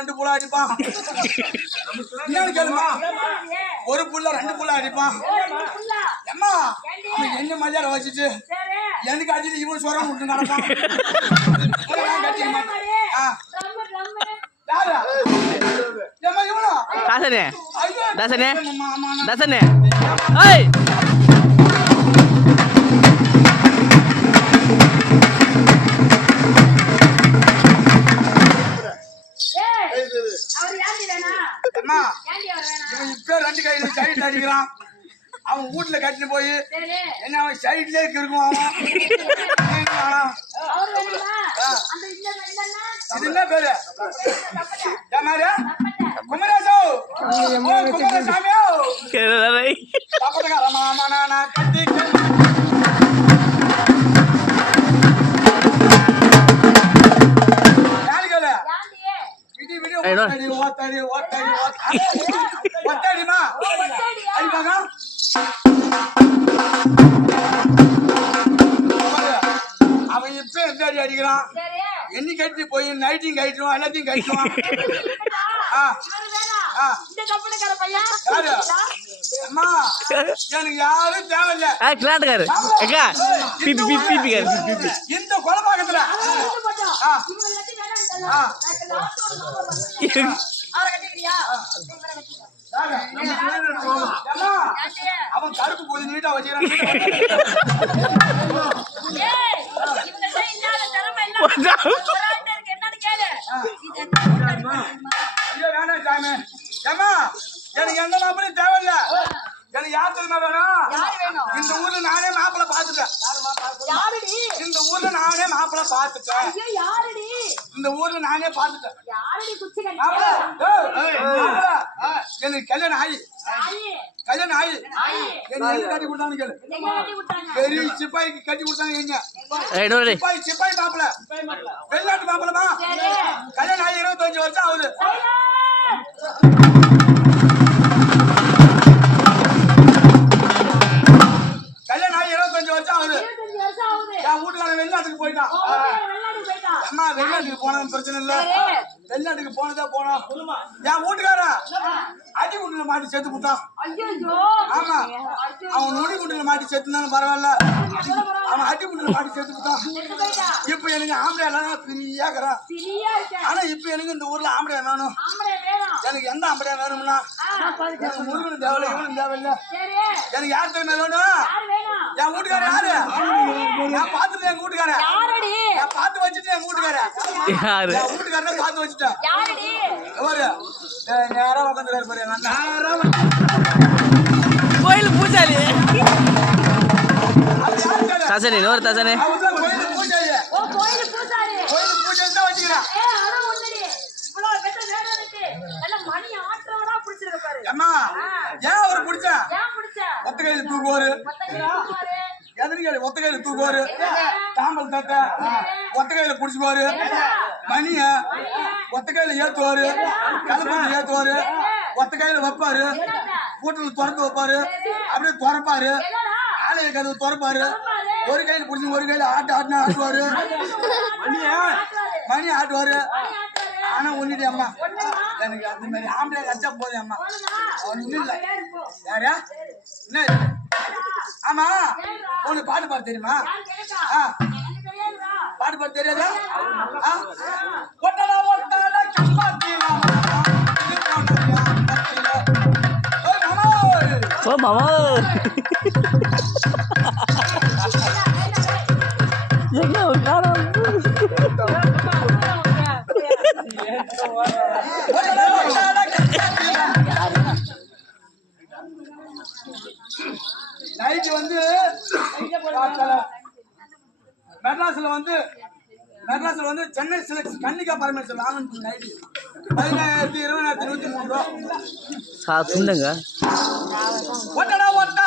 ரெண்டு புள்ள அடிப்பான். என்னன்னு கேளுமா? ஒரு புள்ள ரெண்டு புள்ள அடிப்பான். அம்மா என்ன மரியாதை வச்சுட்டு எனக்கு அடிச்சு இவன் சொரம் விட்டு நடப்பான்? தாசனே. தாசனே. தாசனே. ஏய்! ரெண்டு கையில சைடுல அடிக்கிறான். அவன் வீட்டுல கட்டின்னு போய் என்ன அவன் சைட்லயே இருக்கும் அவன். ஆனா, இது என்ன பேரு? குமரேசோ. குமரசாமியோ. ஓத்தாடி ஓத்தாடி ஓத்தாடிமா அடிப்பாங்க? அவன் இப்ப எந்த அடி அடிக்கிறான்? என்னி கட்டி போய் நைட்டையும் கட்டிடுவான் எல்லாத்தையும் கட்டிடுவான். எனக்கு யாரும் தேவையில்ல. இந்த குழப்பாக்கத்துல ஆ. அவன் கருப்பு போய் நீட்டா எனக்கு எந்த மாப்பிளையும் தேவையில்ல. எனக்கு யார் தெரியுமா வேணும்? இந்த ஊர்ல நானே மாப்பிளை பார்த்துட்டேன். இந்த ஊர்ல நானே இந்த ஊர்ல நானே எனக்கு கல்யாணம் ஆகி கல்யாணம் ஆகி எனக்கு. கட்டி கொடுத்தான்னு கேளு பெரிய சிப்பாய்க்கு கட்டி கொடுத்தாங்க எங்க? சிப்பாய் சிப்பாய் மாப்பிளை. வெளிநாட்டு மாப்பிளமா? கல்யாணம் ஆகி இருபத்தஞ்சு வருஷம் ஆகுது. கல்யாணம் ஆகி இருபத்தஞ்சு வருஷம் ஆகுது. என் வீட்டுக்காரன் வெளிநாட்டுக்கு போயிட்டான். வெளிநாட்டுக்கு போனது பிரச்சனை இல்ல. வெளிநாட்டுக்கு போனதா போனோம். என் வீட்டுக்காரன் அடி குண்டுல மாட்டி செத்து போட்டான் ஆமா. அவன் நொடி குண்டுல மாட்டி செத்துனாலும் பரவாயில்ல. அவன் அடி குண்டுல மாட்டி செத்து போட்டான் இப்ப எனக்கு ஆம்பளை எல்லாம் ஃப்ரீயாக்குறான் ஆனா இப்ப எனக்கு இந்த ஊர்ல ஆம்பளை வேணும். எனக்கு எந்த ஆம்பளையா வேணும்னா? எனக்கு முருகனும் தேவையில்ல இவனும் தேவையில்ல. எனக்கு யார் தெரியுமா வேணும்? என் வீட்டுக்காரன் யாரு? நான் பார்த்துட்டு என் வீட்டுக்காரன் நான் பார்த்து வச்சுட்டு என் வீட்டுக்காரன் என் வீட்டுக்காரனை பார்த்து வச்சுட்டேன் பாரு. எங்க அண்ணா. நேரா கோயில் பூஜாரி? தாசனே ஏன் அவரு பிடிச்சேன் ஒத்த கையில தூக்குவாரு எதிரி ஒத்த கையில தூக்குவாரு தாம்பல் தட்ட ஒத்த கையில புடிச்சுக்குவாரு. மணிய? ஒத்த கையில ஏத்துவாரு. கலப்பஞ்சு ஏத்துவாரு. ஒத்த கையில வைப்பாரு. கூட்டில் திறந்து வைப்பாரு. அப்படியே திறப்பாரு. ஆலய கதவு திறப்பாரு. ஒரு கையில புடிச்சு ஒரு கையில ஆட்டு ஆட்டுனா ஆட்டுவாரு. மணி ஆட்டுவாரு. ஆனா ஒண்ணுடி அம்மா. எனக்கு அந்த மாதிரி ஆம்பளை கச்சா போதும் அம்மா. ஒண்ணும்? இல்ல. யாரா? என்ன? ஆமா. உனக்கு பாட்டு பாட தெரியுமா? ஆ. பாட்டு பாட தெரியாதா? ஒட்டடா ஒட்டடா. ஓ மாமா என்ன காரணம். நைட்டு வந்து மெட்ராஸ்ல வந்து மெட்ராஸ்ல வந்து சென்னை சிலக்ஸ் கன்னிகா பரமேஸ்வர் ஆனந்த் நைட்டி பதினாயிரத்தி இருபதாயிரத்தி இருபத்தி மூணு ரூபா. ஒட்டடா ஒட்ட